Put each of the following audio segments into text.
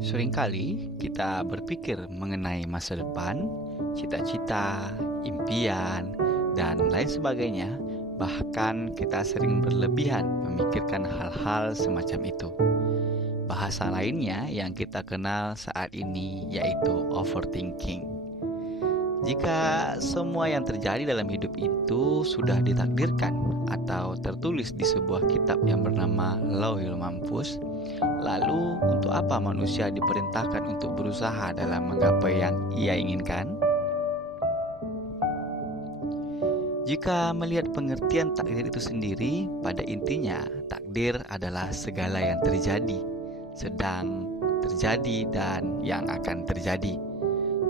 Seringkali kita berpikir mengenai masa depan, cita-cita, impian, dan lain sebagainya. Bahkan kita sering berlebihan memikirkan hal-hal semacam itu. Bahasa lainnya yang kita kenal saat ini yaitu overthinking. Jika semua yang terjadi dalam hidup itu sudah ditakdirkan atau tertulis di sebuah kitab yang bernama Lauhul Mahfuz, lalu untuk apa manusia diperintahkan untuk berusaha dalam menggapai yang ia inginkan? Jika melihat pengertian takdir itu sendiri, pada intinya takdir adalah segala yang terjadi, sedang terjadi, dan yang akan terjadi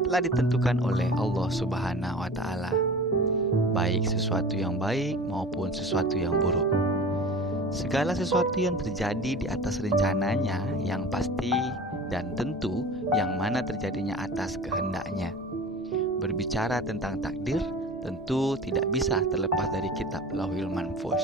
telah ditentukan oleh Allah Subhanahu wa Ta'ala, baik sesuatu yang baik maupun sesuatu yang buruk. Segala sesuatu yang terjadi di atas rencananya yang pasti dan tentu, yang mana terjadinya atas kehendaknya. Berbicara tentang takdir tentu tidak bisa terlepas dari kitab Lauhul Mahfuz.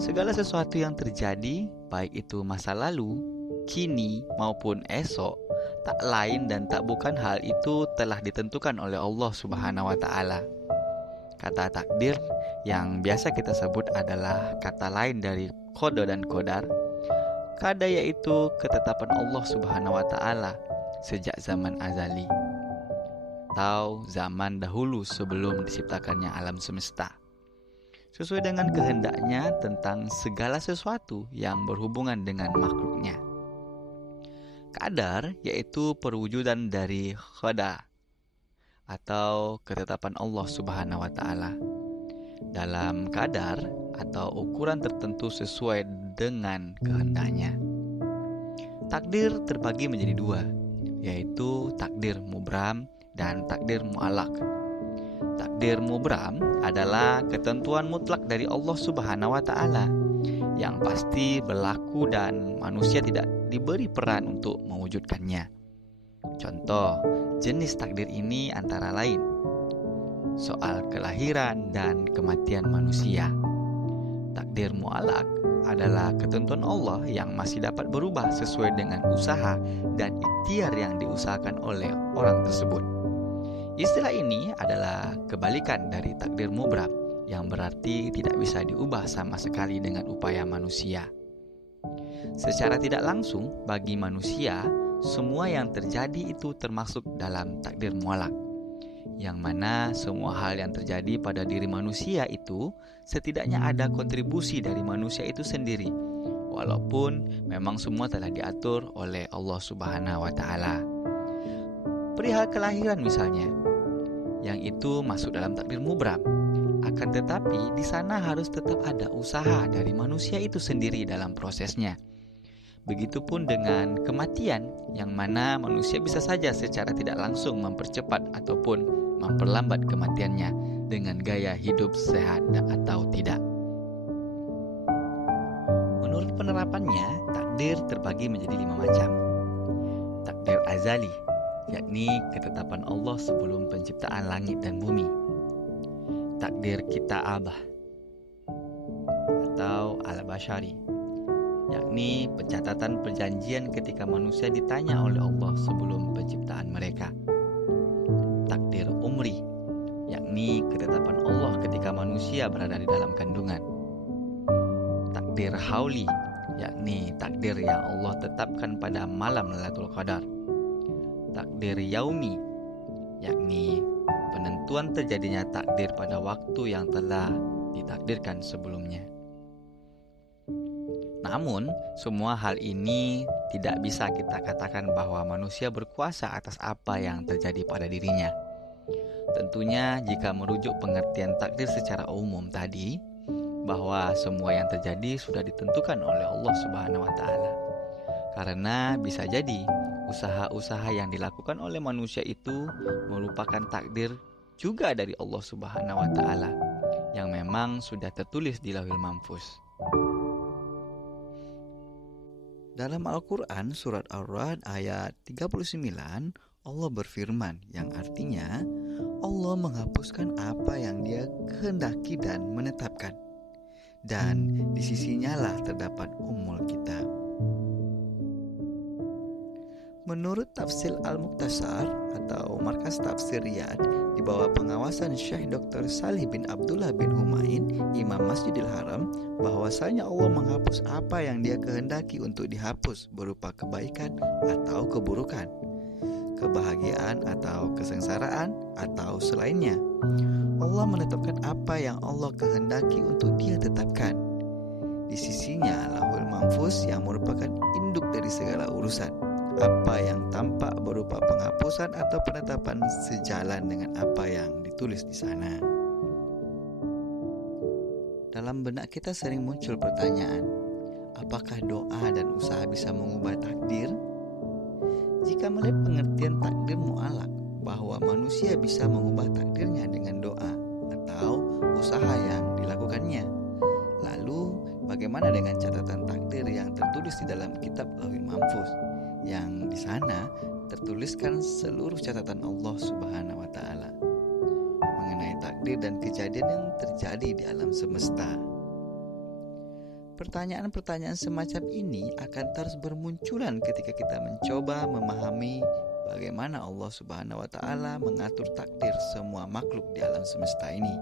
Segala sesuatu yang terjadi, baik itu masa lalu, kini maupun esok, tak lain dan tak bukan hal itu telah ditentukan oleh Allah Subhanahu wa Ta'ala. Kata takdir yang biasa kita sebut adalah kata lain dari qada dan qadar. Qada yaitu ketetapan Allah Subhanahu wa Ta'ala sejak zaman azali atau zaman dahulu sebelum diciptakannya alam semesta, sesuai dengan kehendaknya tentang segala sesuatu yang berhubungan dengan makhluknya. Qadar yaitu perwujudan dari qada atau ketetapan Allah Subhanahu wa Ta'ala dalam kadar atau ukuran tertentu sesuai dengan kehendaknya. Takdir terbagi menjadi dua, yaitu takdir mubram dan takdir mu'allaq. Takdir mubram adalah ketentuan mutlak dari Allah Subhanahu wa Ta'ala yang pasti berlaku dan manusia tidak diberi peran untuk mewujudkannya. Contoh jenis takdir ini antara lain soal kelahiran dan kematian manusia. Takdir mu'allaq adalah ketentuan Allah yang masih dapat berubah sesuai dengan usaha dan ikhtiar yang diusahakan oleh orang tersebut. Istilah ini adalah kebalikan dari takdir mubram, yang berarti tidak bisa diubah sama sekali dengan upaya manusia. Secara tidak langsung bagi manusia, semua yang terjadi itu termasuk dalam takdir mu'allaq, yang mana semua hal yang terjadi pada diri manusia itu setidaknya ada kontribusi dari manusia itu sendiri, walaupun memang semua telah diatur oleh Allah Subhanahu wa Ta'ala. Perihal kelahiran misalnya, yang itu masuk dalam takdir mubram, akan tetapi di sana harus tetap ada usaha dari manusia itu sendiri dalam prosesnya. Begitupun dengan kematian, yang mana manusia bisa saja secara tidak langsung mempercepat ataupun memperlambat kematiannya dengan gaya hidup sehat atau tidak. Menurut penerapannya, takdir terbagi menjadi 5 macam. Takdir azali, yakni ketetapan Allah sebelum penciptaan langit dan bumi. Takdir kitaabah atau al-bashari, yakni pencatatan perjanjian ketika manusia ditanya oleh Allah sebelum penciptaan mereka. Takdir umri, yakni ketetapan Allah ketika manusia berada di dalam kandungan. Takdir hauli, yakni takdir yang Allah tetapkan pada malam Lailatul Qadar. Takdir yaumi, yakni penentuan terjadinya takdir pada waktu yang telah ditakdirkan sebelumnya. Namun, semua hal ini tidak bisa kita katakan bahwa manusia berkuasa atas apa yang terjadi pada dirinya. Tentunya jika merujuk pengertian takdir secara umum tadi, bahwa semua yang terjadi sudah ditentukan oleh Allah Subhanahu wa Ta'ala. Karena bisa jadi usaha-usaha yang dilakukan oleh manusia itu merupakan takdir juga dari Allah Subhanahu wa Ta'ala yang memang sudah tertulis di Lauhul Mahfuz. Dalam Al-Quran surat Ar-Ra'd ayat 39, Allah berfirman yang artinya Allah menghapuskan apa yang Dia kehendaki dan menetapkan, dan di sisinya lah terdapat Ummul Kitab. Menurut Tafsir Al-Mukhtasar atau Markas Tafsir Riyadh di bawah pengawasan Syekh Dr. Salih bin Abdullah bin Humain, Imam Masjidil Haram, bahwasanya Allah menghapus apa yang Dia kehendaki untuk dihapus berupa kebaikan atau keburukan, kebahagiaan atau kesengsaraan atau selainnya. Allah menetapkan apa yang Allah kehendaki untuk Dia tetapkan. Di sisinya Lauhul Mahfuz yang merupakan induk dari segala urusan. Apa yang tampak berupa penghapusan atau penetapan sejalan dengan apa yang ditulis di sana. Dalam benak kita sering muncul pertanyaan, apakah doa dan usaha bisa mengubah takdir? Jika melihat pengertian takdir mu'alaq, bahwa manusia bisa mengubah takdirnya dengan doa atau usaha yang dilakukannya, lalu bagaimana dengan catatan takdir yang tertulis di dalam kitab Lauhul Mahfuz, yang di sana tertuliskan seluruh catatan Allah Subhanahu wa taala mengenai takdir dan kejadian yang terjadi di alam semesta. Pertanyaan-pertanyaan semacam ini akan terus bermunculan ketika kita mencoba memahami bagaimana Allah Subhanahu wa taala mengatur takdir semua makhluk di alam semesta ini.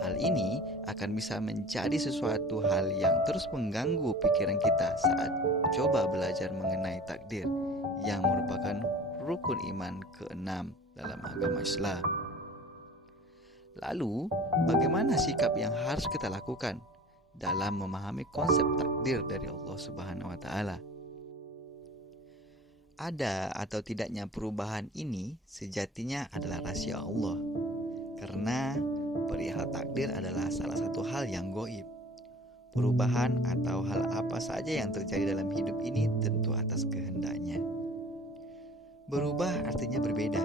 Hal ini akan bisa menjadi sesuatu hal yang terus mengganggu pikiran kita saat coba belajar mengenai takdir yang merupakan rukun iman ke-6 dalam agama Islam. Lalu, bagaimana sikap yang harus kita lakukan dalam memahami konsep takdir dari Allah Subhanahu wa taala? Ada atau tidaknya perubahan ini sejatinya adalah rahasia Allah, karena perihal takdir adalah salah satu hal yang gaib. Perubahan atau hal apa saja yang terjadi dalam hidup ini tentu atas kehendaknya. Berubah artinya berbeda,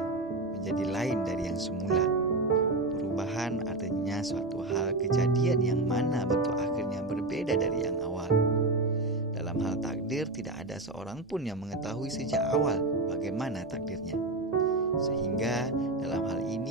menjadi lain dari yang semula. Perubahan artinya suatu hal kejadian yang mana bentuk akhirnya berbeda dari yang awal. Dalam hal takdir tidak ada seorang pun yang mengetahui sejak awal bagaimana takdirnya. Sehingga dalam hal ini